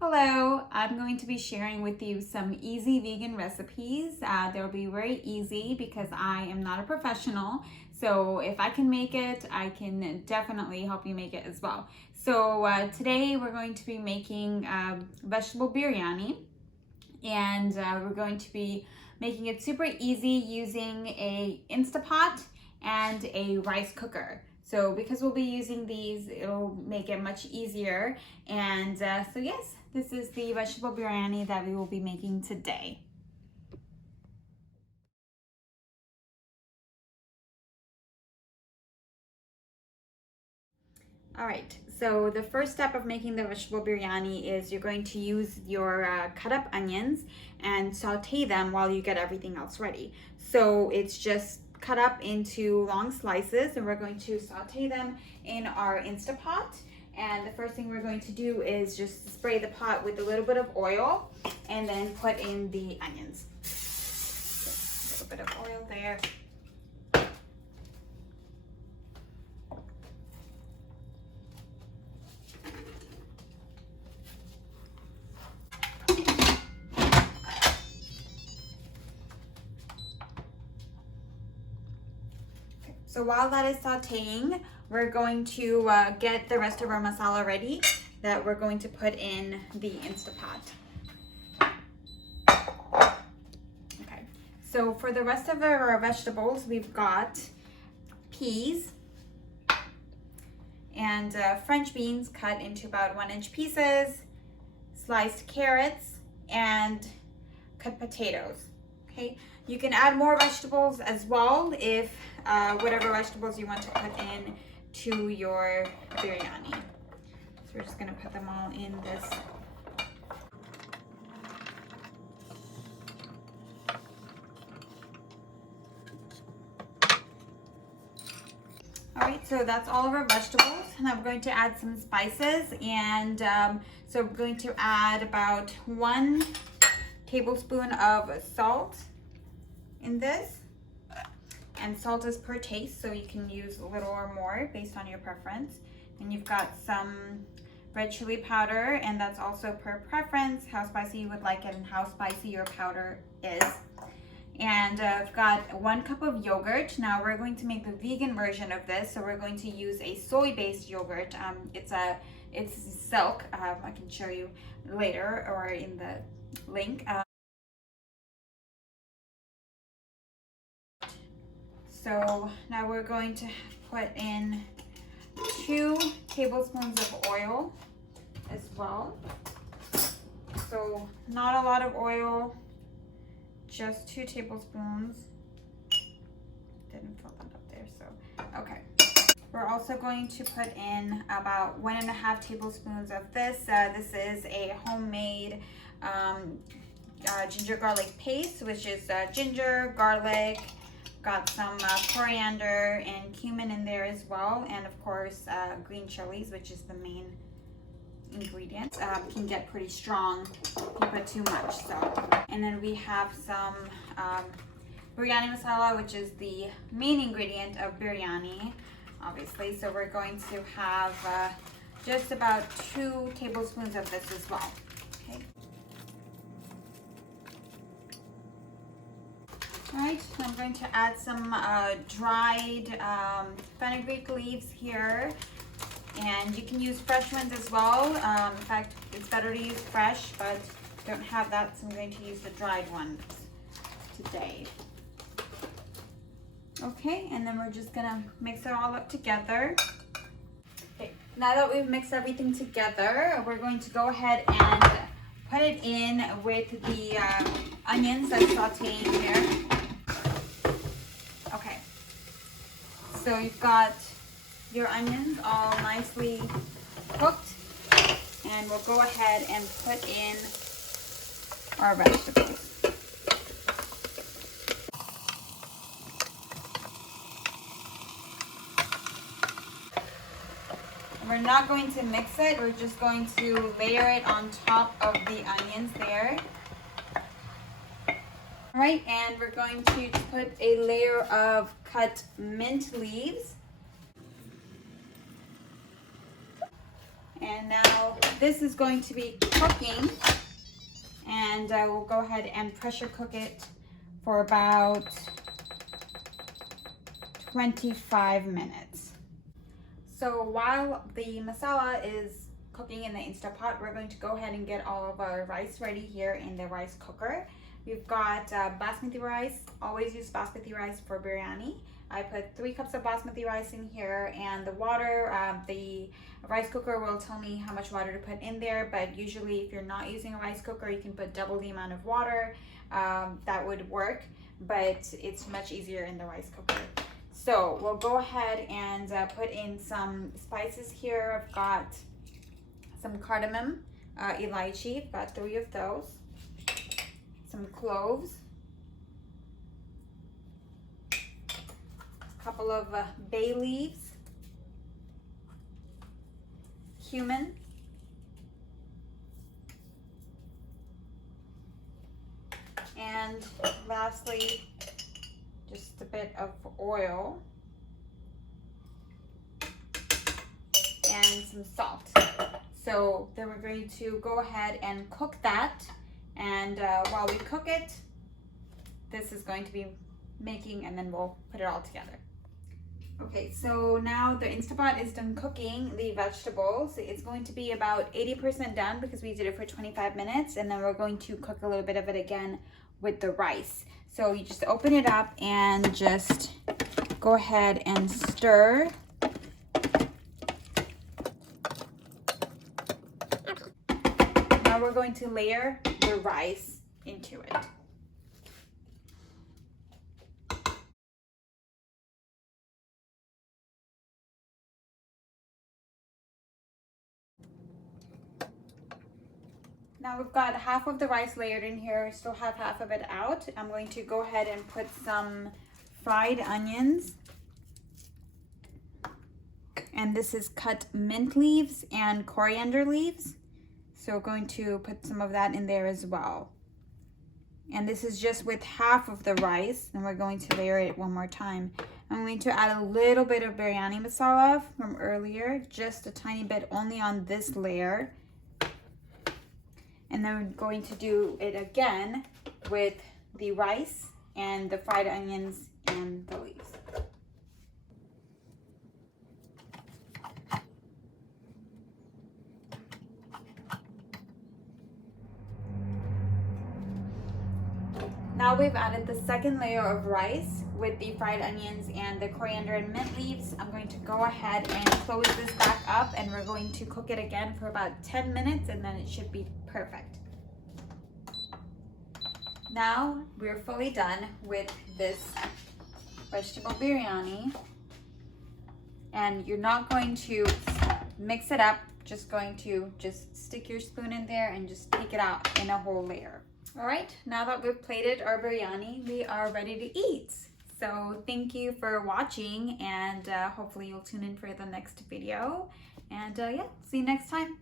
Hello, I'm going to be sharing with you some easy vegan recipes. They'll be very easy because I am not a professional. So if I can make it, I can definitely help you make it as well. So today we're going to be making vegetable biryani, and we're going to be making it super easy using a Instapot and a rice cooker. So because we'll be using these, it'll make it much easier. And so yes, this is the vegetable biryani that we will be making today. All right, so the first step of making the vegetable biryani is you're going to use your cut up onions and saute them while you get everything else ready. So it's just cut up into long slices, and we're going to saute them in our Instapot. And the first thing we're going to do is just spray the pot with a little bit of oil and then put in the onions. A little bit of oil there. So while that is sauteing, we're going to get the rest of our masala ready that we're going to put in the Instapot. Okay, so for the rest of our vegetables, we've got peas and French beans cut into about 1-inch pieces, sliced carrots, and cut potatoes. Okay, you can add more vegetables as well if whatever vegetables you want to put in to your biryani. So we're just gonna put them all in this. All right, so that's all of our vegetables. Now we're going to add some spices, and so we're going to add about 1 tablespoon of salt in this. And salt is per taste, so you can use a little or more based on your preference. And you've got some red chili powder, and that's also per preference, how spicy you would like it and how spicy your powder is. And I've got 1 cup of yogurt. Now we're going to make the vegan version of this, so we're going to use a soy-based yogurt. It's Silk. I can show you later or in the link. So now we're going to put in 2 tablespoons of oil as well. So not a lot of oil, just 2 tablespoons. Didn't fill that up there, so okay. We're also going to put in about 1.5 tablespoons of this. This is a homemade ginger garlic paste, which is ginger, garlic, got some coriander and cumin in there as well, and of course green chilies, which is the main ingredient. Can get pretty strong if you put too much. So, and then we have some biryani masala, which is the main ingredient of biryani, obviously. So we're going to have just about 2 tablespoons of this as well. Okay. All right, I'm going to add some dried fenugreek leaves here, and you can use fresh ones as well. In fact, it's better to use fresh, but I don't have that, so I'm going to use the dried ones today. Okay, and then we're just gonna mix it all up together. Okay, now that we've mixed everything together, we're going to go ahead and put it in with the onions that's sauteing here. Okay, so you've got your onions all nicely cooked, and we'll go ahead and put in our vegetables. We're not going to mix it, we're just going to layer it on top of the onions there. All right, and we're going to put a layer of cut mint leaves. And now this is going to be cooking, and we'll go ahead and pressure cook it for about 25 minutes. So while the masala is cooking in the Instapot, we're going to go ahead and get all of our rice ready here in the rice cooker. We've got basmati rice. Always use basmati rice for biryani. I put 3 cups of basmati rice in here, and the water, the rice cooker will tell me how much water to put in there, but usually if you're not using a rice cooker, you can put double the amount of water. That would work, but it's much easier in the rice cooker. So we'll go ahead and put in some spices here. I've got some cardamom, elaichi, I've got 3 of those, some cloves, a couple of bay leaves, cumin, and lastly, just a bit of oil and some salt. So then we're going to go ahead and cook that, and while we cook it, this is going to be making, and then we'll put it all together. Okay, so now the Instapot is done cooking the vegetables. It's going to be about 80% done because we did it for 25 minutes, and then we're going to cook a little bit of it again with the rice. So you just open it up and just go ahead and stir. Now we're going to layer the rice into it. Now we've got half of the rice layered in here, still have half of it out. I'm going to go ahead and put some fried onions. And this is cut mint leaves and coriander leaves. So we're going to put some of that in there as well. And this is just with half of the rice, and we're going to layer it one more time. I'm going to add a little bit of biryani masala from earlier, just a tiny bit only on this layer. And then we're going to do it again with the rice and the fried onions and the leaves. Now we've added the second layer of rice with the fried onions and the coriander and mint leaves. I'm going to go ahead and close this back up, and we're going to cook it again for about 10 minutes, and then it should be perfect. Now we're fully done with this vegetable biryani, and you're not going to mix it up, just going to stick your spoon in there and just take it out in a whole layer. All right, now that we've plated our biryani, we are ready to eat. So thank you for watching, and hopefully you'll tune in for the next video. And yeah, see you next time.